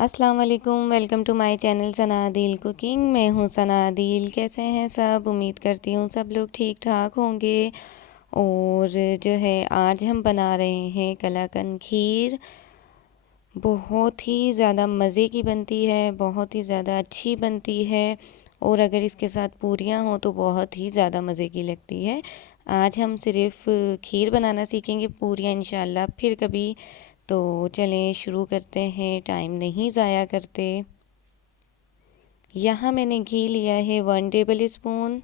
अस्सलाम वालेकुम। Welcome to my channel Sana Adil cooking. मैं हूँ सना आदिल। कैसे हैं सब? उम्मीद करती हूँ सब लोग ठीक ठाक होंगे। और जो है आज हम बना रहे हैं कलाकंद खीर। बहुत ही ज़्यादा मज़े की बनती है, बहुत ही ज़्यादा अच्छी बनती है। और अगर इसके साथ पूरियाँ हों तो बहुत ही ज़्यादा मज़े की लगती है। आज हम सिर्फ खीर बनाना सीखेंगे, पूरियाँ इंशाल्लाह फिर कभी। तो चलें शुरू करते हैं, टाइम नहीं ज़ाया करते। यहाँ मैंने घी लिया है 1 टेबल स्पून।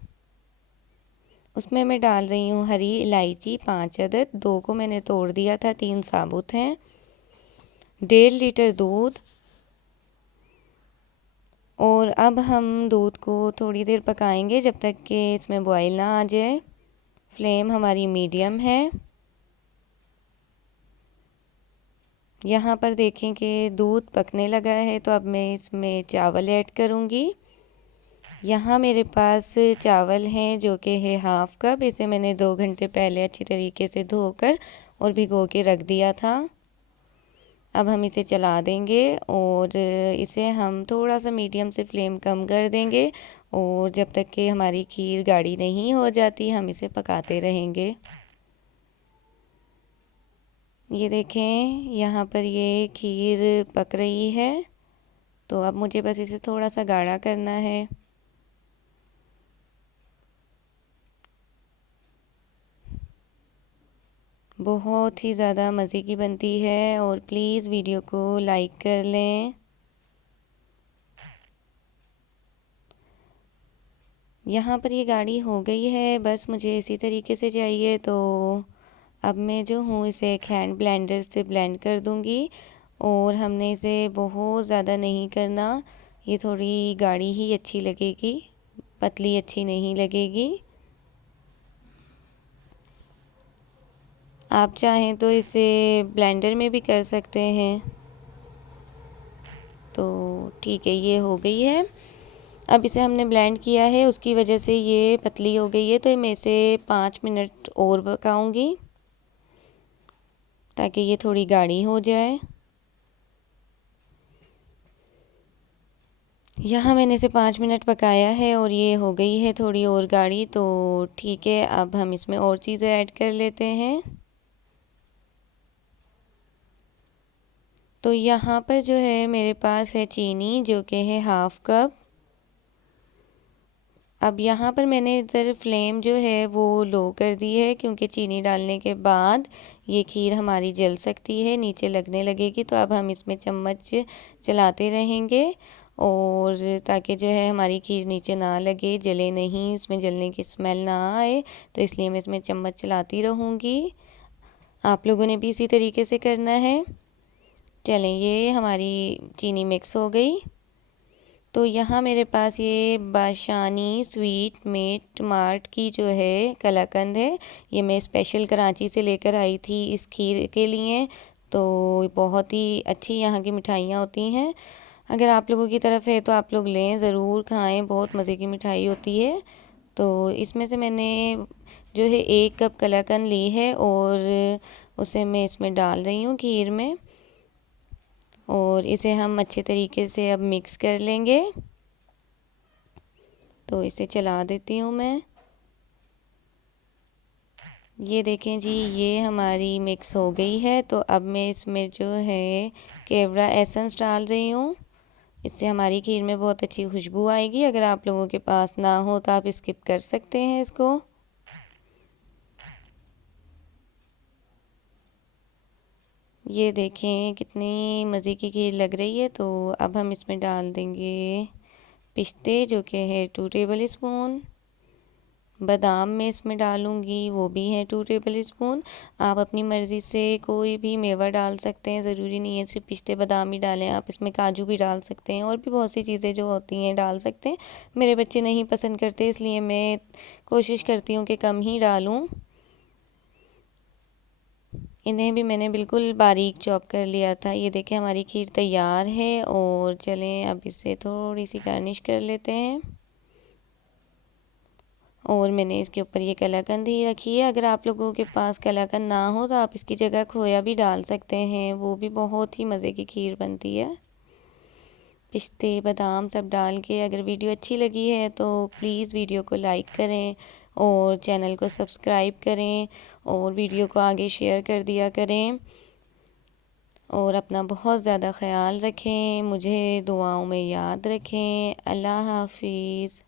उसमें मैं डाल रही हूँ हरी इलायची 5 अदद, 2 को मैंने तोड़ दिया था, 3 साबुत हैं। 1.5 लीटर दूध। और अब हम दूध को थोड़ी देर पकाएंगे जब तक कि इसमें बॉयल ना आ जाए। फ्लेम हमारी मीडियम है। यहाँ पर देखें कि दूध पकने लगा है, तो अब मैं इसमें चावल ऐड करूँगी। यहाँ मेरे पास चावल हैं जो कि है हाफ़ कप। इसे मैंने 2 घंटे पहले अच्छी तरीके से धोकर और भिगो के रख दिया था। अब हम इसे चला देंगे और इसे हम थोड़ा सा मीडियम से फ्लेम कम कर देंगे। और जब तक कि हमारी खीर गाढ़ी नहीं हो जाती हम इसे पकाते रहेंगे। ये देखें यहाँ पर ये खीर पक रही है। तो अब मुझे बस इसे थोड़ा सा गाढ़ा करना है। बहुत ही ज़्यादा मज़े की बनती है। और प्लीज़ वीडियो को लाइक कर लें। यहाँ पर ये गाढ़ी हो गई है, बस मुझे इसी तरीके से चाहिए। तो अब मैं जो हूँ इसे एक हैंड ब्लेंडर से ब्लेंड कर दूँगी। और हमने इसे बहुत ज़्यादा नहीं करना, ये थोड़ी गाढ़ी ही अच्छी लगेगी, पतली अच्छी नहीं लगेगी। आप चाहें तो इसे ब्लेंडर में भी कर सकते हैं। तो ठीक है, ये हो गई है। अब इसे हमने ब्लेंड किया है, उसकी वजह से ये पतली हो गई है। तो मैं इसे 5 मिनट और पकाऊंगी ताकि ये थोड़ी गाढ़ी हो जाए। यहाँ मैंने इसे 5 मिनट पकाया है और ये हो गई है थोड़ी और गाढ़ी। तो ठीक है, अब हम इसमें और चीज़ें ऐड कर लेते हैं। तो यहाँ पर जो है मेरे पास है चीनी, जो कि है हाफ़ कप। अब यहाँ पर मैंने इधर फ्लेम जो है वो लो कर दी है, क्योंकि चीनी डालने के बाद ये खीर हमारी जल सकती है, नीचे लगने लगेगी। तो अब हम इसमें चम्मच चलाते रहेंगे और ताकि जो है हमारी खीर नीचे ना लगे, जले नहीं, इसमें जलने की स्मेल ना आए। तो इसलिए मैं इसमें चम्मच चलाती रहूँगी। आप लोगों ने भी इसी तरीके से करना है। चलें, ये हमारी चीनी मिक्स हो गई। तो यहाँ मेरे पास ये बाशानी स्वीट मीट मार्ट की जो है कलाकंद है। ये मैं स्पेशल कराची से लेकर आई थी इस खीर के लिए। तो बहुत ही अच्छी यहाँ की मिठाइयाँ होती हैं। अगर आप लोगों की तरफ है तो आप लोग लें, ज़रूर खाएं, बहुत मज़े की मिठाई होती है। तो इसमें से मैंने जो है 1 कप कलाकंद ली है और उसे मैं इसमें डाल रही हूँ खीर में। और इसे हम अच्छे तरीके से अब मिक्स कर लेंगे। तो इसे चला देती हूँ मैं। ये देखें जी, ये हमारी मिक्स हो गई है। तो अब मैं इसमें जो है केवड़ा एसेंस डाल रही हूँ। इससे हमारी खीर में बहुत अच्छी खुशबू आएगी। अगर आप लोगों के पास ना हो तो आप स्किप कर सकते हैं इसको। ये देखें कितनी मज़े की खीर लग रही है। तो अब हम इसमें डाल देंगे पिस्ते, जो कि है 2 टेबल स्पून। बादाम मैं इसमें डालूँगी, वो भी है 2 टेबल स्पून। आप अपनी मर्ज़ी से कोई भी मेवा डाल सकते हैं, ज़रूरी नहीं है सिर्फ पिस्ते बादाम ही डालें। आप इसमें काजू भी डाल सकते हैं, और भी बहुत सी चीज़ें जो होती हैं डाल सकते हैं। मेरे बच्चे नहीं पसंद करते, इसलिए मैं कोशिश करती हूँ कि कम ही डालूँ। इन्हें भी मैंने बिल्कुल बारीक चॉप कर लिया था। ये देखें हमारी खीर तैयार है। और चलें अब इसे थोड़ी सी गार्निश कर लेते हैं। और मैंने इसके ऊपर ये कलाकंद ही रखी है। अगर आप लोगों के पास कलाकंद ना हो तो आप इसकी जगह खोया भी डाल सकते हैं, वो भी बहुत ही मज़े की खीर बनती है। पिस्ते बादाम सब डाल के। अगर वीडियो अच्छी लगी है तो प्लीज़ वीडियो को लाइक करें और चैनल को सब्सक्राइब करें और वीडियो को आगे शेयर कर दिया करें और अपना बहुत ज़्यादा ख्याल रखें। मुझे दुआओं में याद रखें। अल्लाह हाफिज़।